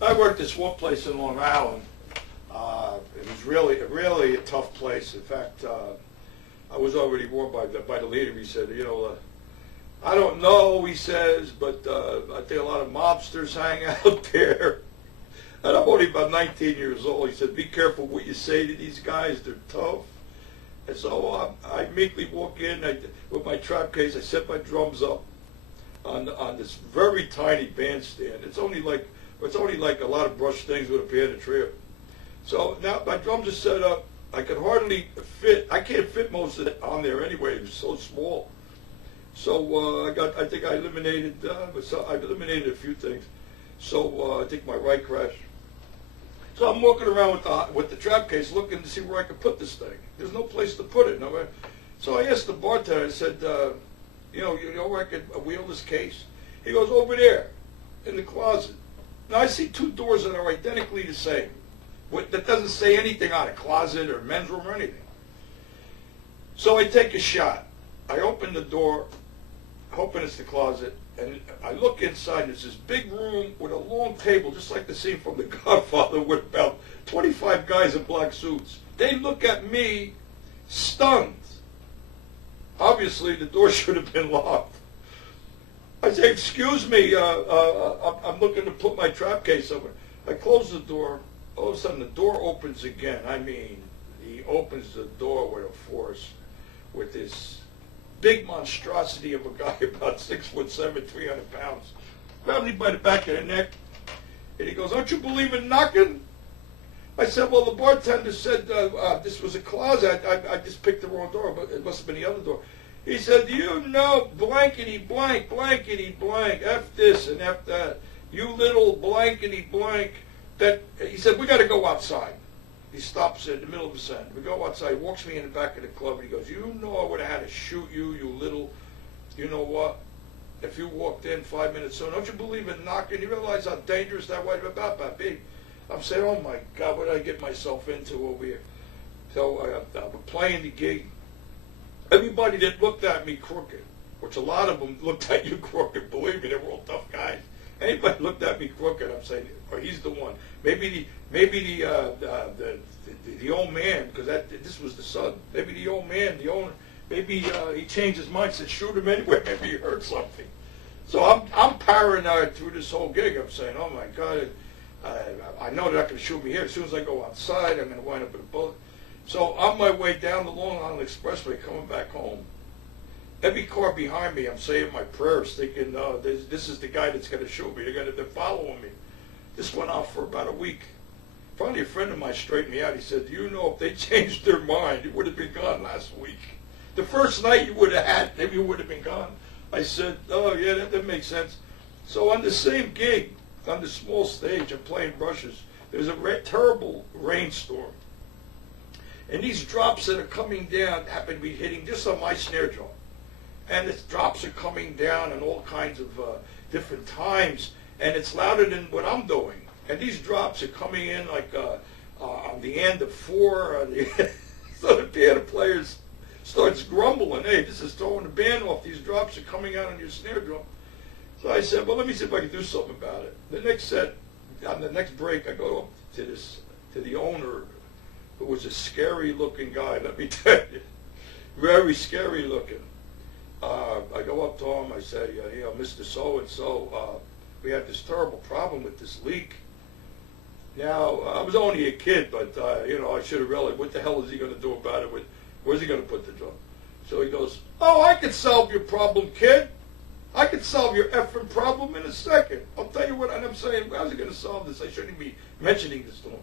I worked this one place in Long Island. It was really a tough place. In fact, I was already warned by the leader. He said, I don't know, he says, but I think a lot of mobsters hang out there. And I'm only about 19 years old. He said, be careful what you say to these guys. They're tough. And so I meekly walk in with my trap case. I set my drums up on this very tiny bandstand. It's only like a lot of brush things with a piano trio. So now my drums are set up. I could hardly fit. I can't fit most of it on there anyway. It was so small. So I think I eliminated. I've eliminated a few things. So I think my right crash. So I'm walking around with the trap case, looking to see where I could put this thing. There's no place to put it. Nowhere. So I asked the bartender. I said, you know where I could wheel this case? He goes, over there, in the closet. Now I see two doors that are identically the same. That doesn't say anything on a closet or men's room or anything. So I take a shot. I open the door, hoping it's the closet, and I look inside, and it's this big room with a long table, just like the scene from The Godfather, with about 25 guys in black suits. They look at me, stunned. Obviously, the door should have been locked. I say, excuse me, I'm looking to put my trap case over. I close the door. All of a sudden, the door opens again. I mean, he opens the door with a force, with this big monstrosity of a guy about 6'7", 300 pounds. Grabbed me by the back of the neck, and he goes, don't you believe in knocking? I said, well, the bartender said this was a closet. I just picked the wrong door, but it must have been the other door. He said, do you know blankety blank, F this and F that, you little blankety blank. That he said, we got to go outside. He stops in the middle of the sand. We go outside. He walks me in the back of the club, and he goes, you know I would have had to shoot you, you little, you know what? If you walked in 5 minutes soon, don't you believe in knocking? You realize how dangerous that was about, baby. I'm saying, oh my God, what did I get myself into over here? So I'm playing the gig. Everybody that looked at me crooked, which a lot of them looked at you crooked. Believe me, they were all tough guys. Anybody looked at me crooked, I'm saying, oh, he's the one. Maybe the old man, because this was the son. Maybe the old man, the owner. Maybe he changed his mind, said shoot him anyway. Maybe he heard something. So I'm paranoid through this whole gig. I'm saying, oh my God, I know they're not going to shoot me here. As soon as I go outside, I'm going to wind up with a bullet. So on my way down the Long Island Expressway, coming back home, every car behind me, I'm saying my prayers, thinking, this is the guy that's going to shoot me. They're following me. This went on for about a week. Finally, a friend of mine straightened me out. He said, do you know if they changed their mind, you would have been gone last week. The first night you would have had, maybe you would have been gone. I said, oh, yeah, that makes sense. So on the same gig, on the small stage, I'm playing brushes. There's a terrible rainstorm. And these drops that are coming down happen to be hitting just on my snare drum. And the drops are coming down in all kinds of different times, and it's louder than what I'm doing. And these drops are coming in like on the end of 4. So the piano player starts grumbling, hey, this is throwing the band off. These drops are coming out on your snare drum. So I said, well, let me see if I can do something about it. The next set, on the next break, I go up to the owner, who was a scary-looking guy, let me tell you. Very scary-looking. I go up to him, I say, Mr. So-and-so, we had this terrible problem with this leak. Now, I was only a kid, but, I should have realized, what the hell is he going to do about it? Where's he going to put the drum? So he goes, oh, I can solve your problem, kid. I can solve your effing problem in a second. I'll tell you what, and I'm saying, how's he going to solve this? I shouldn't be mentioning this to him.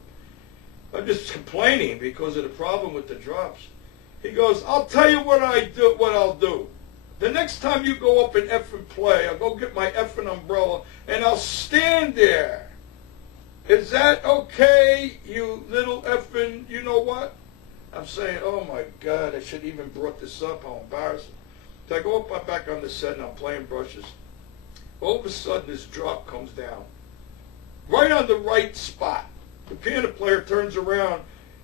I'm just complaining because of the problem with the drops. He goes, I'll tell you what I'll do. The next time you go up and effing play, I'll go get my effing umbrella and I'll stand there. Is that okay, you little effing, you know what? I'm saying, oh my God, I shouldn't even brought this up. How embarrassing. So I go up back on the set and I'm playing brushes. All of a sudden, this drop comes down. Right on the right spot. The piano player turns around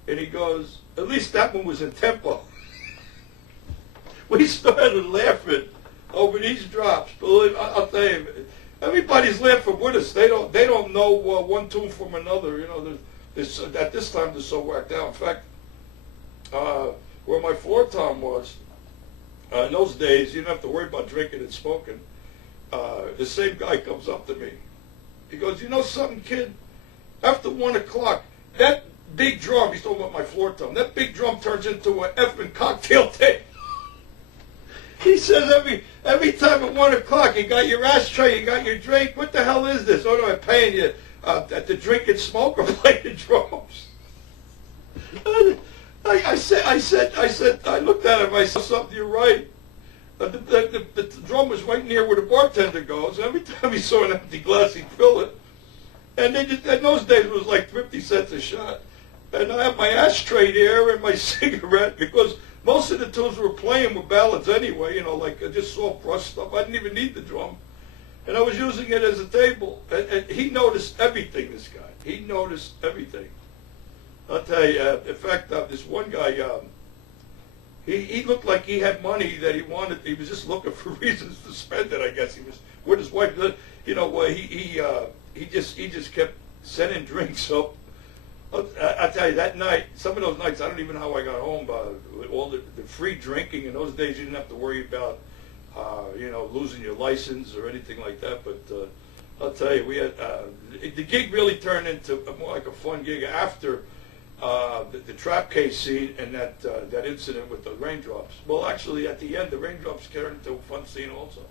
and he goes, at least that one was in tempo. We started laughing over these drops. I'll tell you, everybody's laughing with us. They don't know one tune from another. You know, at this time they're so whacked out. In fact, where my floor tom was, in those days, you didn't have to worry about drinking and smoking. The same guy comes up to me. He goes, "You know something, kid? After 1 o'clock, that big drum," he's talking about my floor tom, "that big drum turns into an effing cocktail table." He says every time at 1 o'clock, you got your ashtray, you got your drink. What the hell is this? Oh no, I'm paying you to drink and smoke or play the drums. I looked at him. I said, "Something, you're right." The drum was right near where the bartender goes. Every time he saw an empty glass, he'd fill it. And they just, in those days, it was like 50 cents a shot. And I had my ashtray there and my cigarette, because most of the tunes we were playing were ballads anyway, you know, like just soft brush stuff. I didn't even need the drum. And I was using it as a table. And he noticed everything, this guy. He noticed everything. I'll tell you, in fact, this one guy, he looked like he had money that he wanted. He was just looking for reasons to spend it, I guess. He was with his wife. You know, he just kept sending drinks up. I tell you, that night, some of those nights, I don't even know how I got home. With all the free drinking in those days, you didn't have to worry about, losing your license or anything like that. But I'll tell you, we had the gig really turned into more like a fun gig after the trap case scene and that incident with the raindrops. Well, actually, at the end, the raindrops turned into a fun scene also.